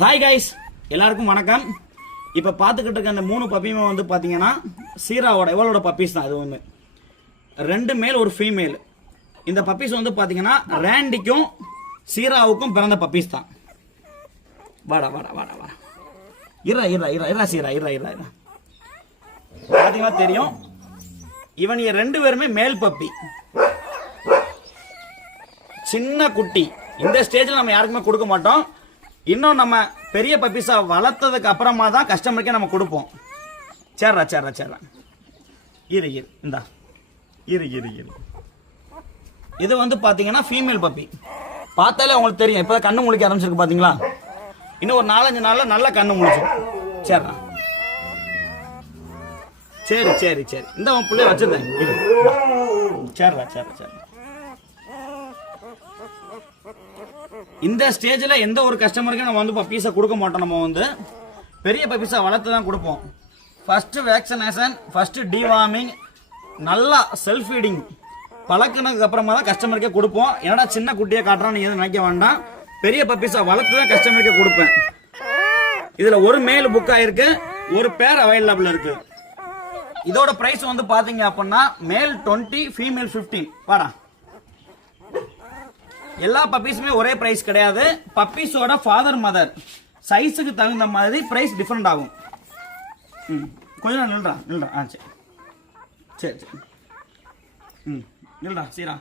Hi guys, எல்லாருக்கும் வணக்கம். இப்போ பார்த்துக்கிட்டு இருக்க அந்த 3 பப்பியுமே வந்து பார்த்தீங்கன்னா இவளோட பப்பீஸ் தான். இது ஒன்று 2 மேல் 1 ஃபீமேல். இந்த பப்பீஸ் வந்து பார்த்தீங்கன்னா ரேண்டிக்கும் சீராவுக்கும் பிறந்த பப்பீஸ் தான். வாடா வாடா வாடா வாடா இரா சீரா இரா பார்த்தீங்கன்னா தெரியும். இவன் 2 பேருமே மேல் பப்பி, சின்ன குட்டி. இந்த ஸ்டேஜில் நம்ம யாருக்குமே கொடுக்க மாட்டோம். இன்னும் நம்ம பெரிய பப்பீஸா வளர்த்ததுக்கு அப்புறமா தான் கஸ்டமருக்கே நம்ம கொடுப்போம். சேர்றா இரு இந்தா இரு. இது வந்து பாத்தீங்கன்னா ஃபீமேல் பப்பி. பார்த்தாலே உங்களுக்கு தெரியும். இப்போ கண்ணு முழிக்க ஆரம்பிச்சிருக்கு பாத்தீங்களா? இன்னும் ஒரு 4-5 நாள்ல நல்ல கண்ணு முழிச்சிடும். சேர்றா சரி இந்த உன் பிள்ளைய வச்சிருந்தேன். இரு சேர்றா. இந்த ஸ்டேஜில் எந்த ஒரு கஸ்டமருக்கும் நம்ம வந்து பப்பீஸை கொடுக்க மாட்டோம். நம்ம வந்து பெரிய பப்பீஸை வளர்த்து தான் கொடுப்போம். ஃபஸ்ட்டு வேக்சினேஷன், ஃபஸ்ட்டு டிவார்மிங், நல்லா செல்ஃப் ஃபீடிங் பழக்கினதுக்கு அப்புறமா தான் கஸ்டமருக்கே கொடுப்போம். ஏன்னா சின்ன குட்டியை காட்டுறான்னு எதுவும் நினைக்க வேண்டாம். பெரிய பப்பீஸை வளர்த்து தான் கஸ்டமருக்கே கொடுப்பேன். இதில் ஒரு மேல் புக் ஆயிருக்கு, ஒரு பேர் அவைலபிள் இருக்கு. இதோட பிரைஸ் வந்து பார்த்தீங்க அப்படின்னா மேல் 20, ஃபீமேல் 15. வாடா. எல்லா பப்பீஸுமே ஒரே பிரைஸ் கிடையாது. பப்பீஸோட ஃபாதர் மதர் சைஸுக்கு தகுந்த மாதிரி பிரைஸ் டிஃப்ரெண்ட் ஆகும். கொஞ்சம் நில்றா. சரி நில்றா சீரா.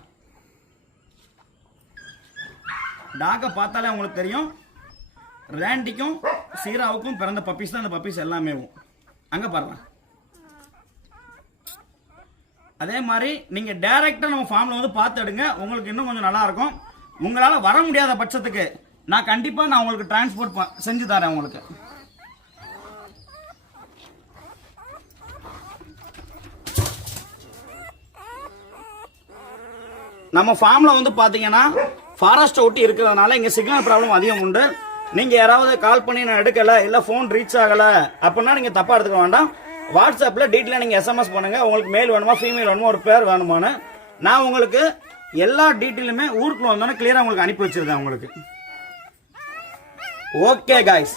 டாக்கை பார்த்தாலே உங்களுக்கு தெரியும். ரேண்டிக்கும் சீராவுக்கும் பிறந்த பப்பீஸ் தான் இந்த பப்பீஸ் எல்லாமே. அங்கே பாருங்க. அதே மாதிரி நீங்கள் டைரெக்டாக நம்ம ஃபார்மில் வந்து பார்த்து எடுங்க. உங்களுக்கு இன்னும் கொஞ்சம் நல்லா இருக்கும். உங்களால் வர முடியாத பட்சத்துக்கு நான் கண்டிப்பாக உங்களுக்கு டிரான்ஸ்போர்ட் செஞ்சு தரேன். உங்களுக்கு நம்ம ஃபார்மில் வந்து பார்த்தீங்கன்னா ஃபாரஸ்ட்டை ஒட்டி இருக்கிறதுனால இங்கே சிக்னல் ப்ராப்ளம் அதிகம் உண்டு. நீங்கள் யாராவது கால் பண்ணி நான் எடுக்கலை, இல்லை ஃபோன் ரீச் ஆகலை அப்படின்னா நீங்கள் தப்பாக எடுத்துக்க வேண்டாம். வாட்ஸ்அப்பில் டீட்டெயிலாக நீங்கள் எஸ்எம்எஸ் பண்ணுங்கள். உங்களுக்கு மேல் வேணுமா ஃபீமேல் வேணுமா ஒரு பேர் வேணுமான்னு நான் உங்களுக்கு எல்லா டீட்டெயிலுமே ஊருக்குள்ள வந்தோன்னே கிளியரா உங்களுக்கு அனுப்பி வச்சிருக்கேன் உங்களுக்கு. Okay guys.